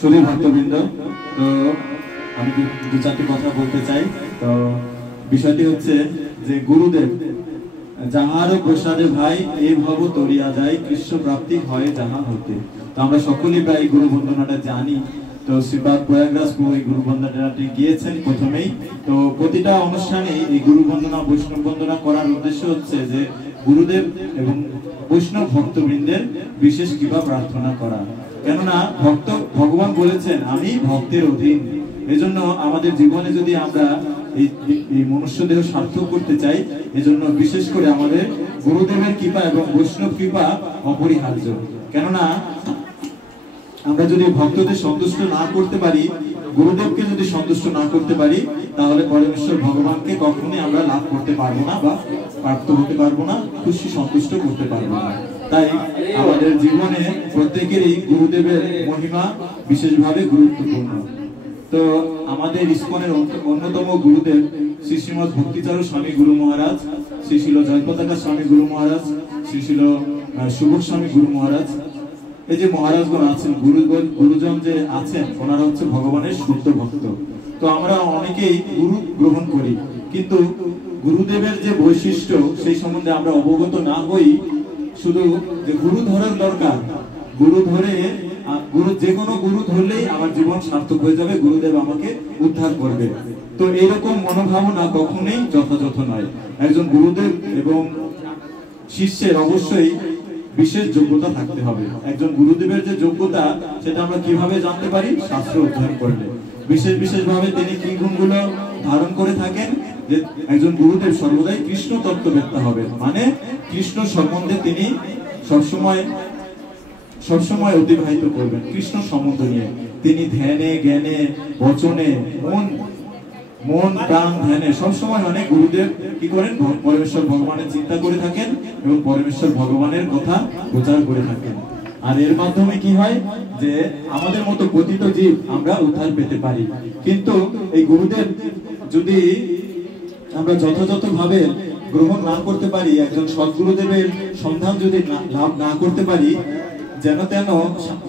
শুধু ভক্তবৃন্দ, তো আমি দু চারটি কথা বলতে চাই। তো বিষয়টি হচ্ছে যে গুরুদেব যাহার প্রসাদে ভাই এ ভব তরিয়া যায়, কৃষ্ণ প্রাপ্তি হয় যাহা হতে। তো আমরা সকলেই প্রায় গুরু বন্দনাটা জানি। তো শ্রীপাদ প্রয়াগরাজ প্রভু এই গুরু বন্দনাটি গিয়েছেন প্রথমেই। তো প্রতিটা অনুষ্ঠানে এই গুরু বন্দনা বৈষ্ণব বন্দনা করার উদ্দেশ্য হচ্ছে যে গুরুদেব এবং বৈষ্ণব ভক্তবৃন্দের বিশেষ কৃপা প্রার্থনা করা। কেননা ভগবান বলেছেন আমি ভক্তের অধীন। এজন্য আমাদের জীবনে যদি আমরা এই মনুষ্য দেহ সার্থক করতে চাই, এজন্য বিশেষ করে আমাদের গুরুদেবের কৃপা এবং বৈষ্ণব কৃপা অপরিহার্য। কেননা আমরা যদি ভক্তদের সন্তুষ্ট না করতে পারি, গুরুদেবকে যদি সন্তুষ্ট না করতে পারি, তাহলে পরমেশ্বর ভগবানকে কখনোই আমরা লাভ করতে পারবো না বা প্রাপ্ত হতে পারবো না, খুশি সন্তুষ্ট করতে পারবো না। তাই আমাদের জীবনে প্রত্যেকেরই গুরুদেবের মহিমা বিশেষভাবে গুরুত্বপূর্ণ। তো আমাদের ইস্কনের অন্যতম গুরুদেব শ্রী শ্রীমৎ ভক্তিচারু স্বামী গুরু মহারাজ, শ্রী শিল জয়পতাকা স্বামী গুরু মহারাজ, শ্রী শিল সুবক স্বামী গুরু মহারাজ। এই যে মহারাজগণ আছেন, গুরুজন যে আছেন, ওনারা হচ্ছে ভগবানের শুদ্ধ ভক্ত। তো আমরা অনেকেই গুরু গ্রহণ করি, কিন্তু গুরুদেবের যে বৈশিষ্ট্য সেই সম্বন্ধে আমরা অবগত না হই। শুধু যে গুরু ধরার দরকার, গুরু ধরে যে কোনো গুরু ধরলেই আমার জীবন সার্থক হয়ে যাবে, গুরুদেব আমাকে উদ্ধার করবে। তো এইরকম মনোভাবনা কখনোই যথাযথ নয়। একজন গুরুদেব এবং শিষ্যের অবশ্যই বিশেষ যোগ্যতা থাকতে হবে। একজন গুরুদেবের যে যোগ্যতা, সেটা আমরা কিভাবে জানতে পারি? শাস্ত্র অধ্যয়ন করলে। বিশেষ ভাবে তিনি কি গুণগুলো ধারণ করে থাকেন? যে একজন গুরুদেব সর্বদাই কৃষ্ণ তত্ত্ববেত্তা হবে, মানে কৃষ্ণ সম্বন্ধে তিনি সবসময় অতিবাহিত করবেন। কৃষ্ণ সম্বন্ধ নিয়ে তিনি ধ্যানে জ্ঞানে বচনে মন প্রাণ ধ্যানে সবসময় অনেক গুরুদেব কি করেন? পরমেশ্বর ভগবানের চিন্তা করে থাকেন এবং পরমেশ্বর ভগবানের কথা প্রচার করে থাকেন। আর এর মাধ্যমে কি হয়? যে আমাদের মতো পতিত জীব আমরা উদ্ধার পেতে পারি। কিন্তু এই গুরুদেব যদি আমরা যথাযথভাবে গ্রহণ না করতে পারি, একজন সদ্গুরুদেবের সন্ধান যদি লাভ না করতে পারি, যেন তেন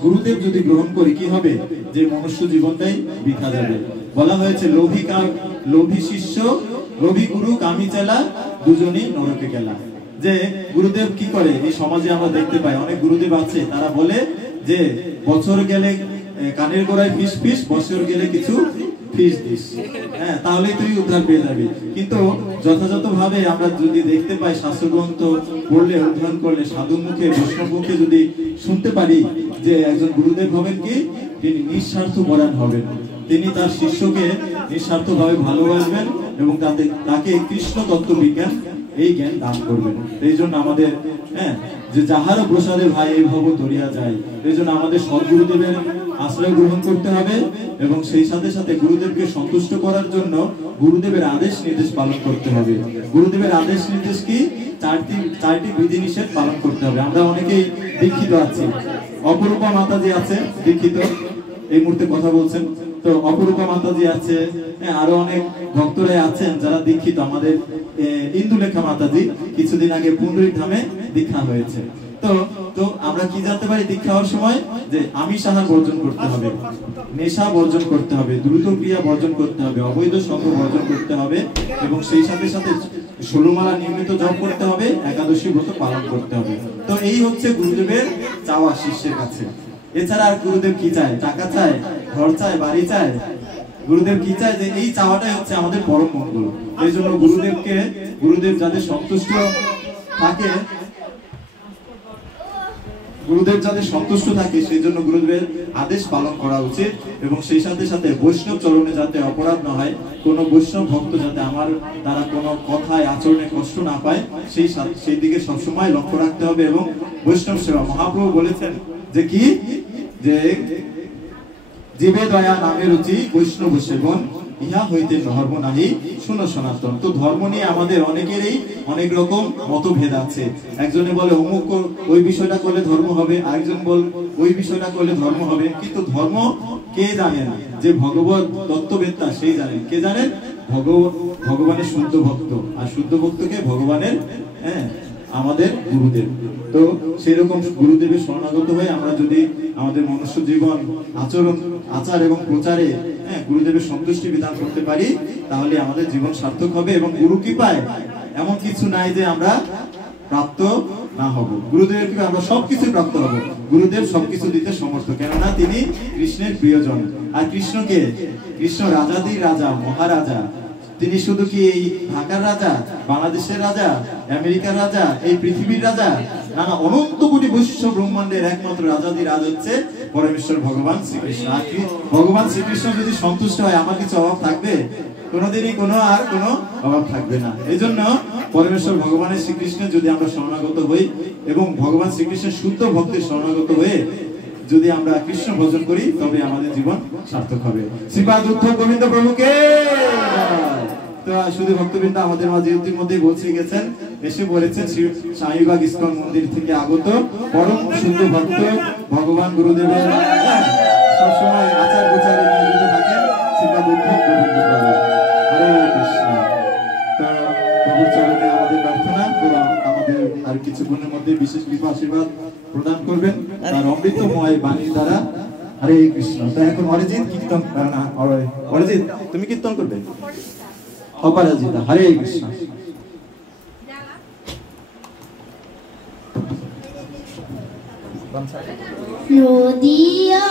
গুরুদেব যদি গ্রহণ করি, কি হবে? যে মনুষ্য জীবনটাই বৃথা যাবে। বলা হয়েছে লোভী শিষ্য, লোভী গুরু, কামি চেলা, দুজনই নরকে গেলা। যে গুরুদেব কি করে? এই সমাজে আমরা দেখতে পাই অনেক গুরুদেব আছে, তারা বলে যে বছর গেলে কানের গোড়ায় ফিস ফিস, বছর গেলে কিছু ফিস দিস, হ্যাঁ, তাহলেই তুই উদ্ধার পেয়ে যাবি। কিন্তু যথাযথভাবে আমরা যদি দেখতে পাই, শাস্ত্রগ্রন্থ পড়লে অধ্যয়ন করলে, সাধু মুখে বৈষ্ণব মুখে যদি শুনতে পারি যে একজন গুরুদেব হবেন কি? তিনি নিঃস্বার্থ পরায়ণ হবেন। তিনি তার শিষ্যকে নিঃস্বার্থভাবে ভালোবাসবেন এবং তাকে কৃষ্ণ তত্ত্ব বিজ্ঞান এই জ্ঞান দান করবেন। এই জন্য আমাদের যে যাহারও প্রসাদে ভাই এই ভব তরিয়া যায়, এই জন্য আমাদের সদ্গুরুদেবের আশ্রয় গ্রহণ করতে হবে এবং সেই সাথে সাথে গুরুদেবকে সন্তুষ্ট করার জন্য গুরুদেবের আদেশ নির্দেশ পালন করতে হবে। গুরুদেবের আদেশ নির্দেশ কি? চারটি বিধিনিষেধ পালন করতে হবে। আমরা অনেকেই দীক্ষিত আছি, অপরূপা মাতাজি আছে দীক্ষিত, এই মুহূর্তে কথা বলছেন। তো অপরূপা মাতাজি আছে, আরো অনেক ভক্তরাই আছেন যারা দীক্ষিত। আমাদের ইন্দুলেখা মাতাজি কিছুদিন আগে পুণ্ডরিক ধামে দীক্ষা হয়েছে। তো আমরা কি জানতে পারি দীক্ষা হওয়ার সময়? যে আমিষ আহার বর্জন করতে হবে, নেশা বর্জন করতে হবে, দ্রুত ক্রিয়া বর্জন করতে হবে, অবৈধ সঙ্গ বর্জন করতে হবে এবং সেই সাথে সাথে 16 মালা নিয়মিত জপ করতে হবে, একাদশী ব্রত পালন করতে হবে। তো এই হচ্ছে গুরুদেবের চাওয়া শিষ্যের কাছে। এছাড়া আর গুরুদেব কি চায়? টাকা চায়, ঘর চায়, বাড়ি চায়? গুরুদেব কি চায়? যে এই চাওয়াটাই হচ্ছে আমাদের পরম মঙ্গল। এই জন্য গুরুদেব যাদের সন্তুষ্ট থাকে, সেই জন্য গুরুদেবের আদেশ পালন করা উচিত এবং সেই সাথে সাথে বৈষ্ণব চরণে যাতে অপরাধ না হয়, কোনো বৈষ্ণব ভক্ত যাতে আমার দ্বারা কোনো কথায় আচরণে কষ্ট না পায়, সেই দিকে সবসময় লক্ষ্য রাখতে হবে। এবং বৈষ্ণব সেবা, মহাপ্রভু বলেছেন যে কি? যে জীবে দয়া নামে রুচি, বৈষ্ণব সেবন, ইহা হইতে ধর্ম নাহি শুনো সনাতন। তো ধর্ম নিয়ে আমাদের অনেকেরই অনেক রকম মতভেদ আছে। একজনে বলে অমুক ওই বিষয়টা করলে ধর্ম হবে, আরেকজন বল ওই বিষয়টা করলে ধর্ম হবে। কিন্তু ধর্ম কে জানেন? যে ভগবত তত্ত্ববেত্তা সেই জানেন। কে জানেন? ভগবানের শুদ্ধ ভক্ত, আর শুদ্ধ ভক্তকে ভগবানের আমাদের গুরুদেব। তো সেরকম গুরুদেবের শরণাগত হয়ে আমরা যদি আমাদের মনুষ্য জীবন আচার এবং প্রচারে গুরুদেবের সন্তুষ্টি বিধান করতে পারি, তাহলে আমাদের জীবন সার্থক হবে। এবং গুরু কৃপায় এমন কিছু নাই যে আমরা প্রাপ্ত না হব। গুরুদেবের কৃপায় আমরা সবকিছু প্রাপ্ত হব। গুরুদেব সবকিছু দিতে সমর্থ, কেননা তিনি কৃষ্ণের প্রিয়জন। আর কৃষ্ণ রাজাদের রাজা, মহারাজা। তিনি শুধু কি এই ঢাকার রাজা, বাংলাদেশের রাজা, আমেরিকার রাজা, এই পৃথিবীর রাজা? না, অনন্ত কোটি বৈশ্ব ব্রহ্মাণ্ডের একমাত্র রাজাদি রাজ হচ্ছে পরমেশ্বর ভগবান শ্রীকৃষ্ণ। আর ভগবান শ্রীকৃষ্ণ যদি সন্তুষ্ট হয়, আমার কিছু অভাব থাকবে? কোনোদিনই কোনো অভাব থাকবে না। এই জন্য পরমেশ্বর ভগবানের শ্রীকৃষ্ণের যদি আমরা শরণাগত হই এবং ভগবান শ্রীকৃষ্ণের শুদ্ধ ভক্তের শরণাগত হয়ে যদি আমরা কৃষ্ণ ভজন করি, তবে আমাদের জীবন সার্থক হবে। শ্রীপাদ উদ্ধব গোবিন্দ প্রভুকে। তো শুধু ভক্তবৃন্দ আমাদের মাঝে ইতিমধ্যে পৌঁছে গেছেন, এসে বলেছেন স্বামীবাগ ইস্কন মন্দির থেকে আগত পরম শুদ্ধ ভক্ত ভগবান গুরুদেবের সবসময় আচার প্রচারে নিয়োজিত থাকেন শ্রীপাদ উদ্ধব গোবিন্দ প্রভু। হরে কৃষ্ণ। তো প্রভুর চরণে আমাদের প্রার্থনা, আমাদের আর কিছুক্ষণের মধ্যে বিশেষ কৃপা আশীর্বাদ প্রদান করবেন তার অমৃতময় বাণীর দ্বারা। হরে কৃষ্ণ। তো এখন অরিজিৎ কীর্তন, না অরিজিৎ তুমি কীর্তন করবে? অপরাজিতা। হরে কৃষ্ণ। নদিয়া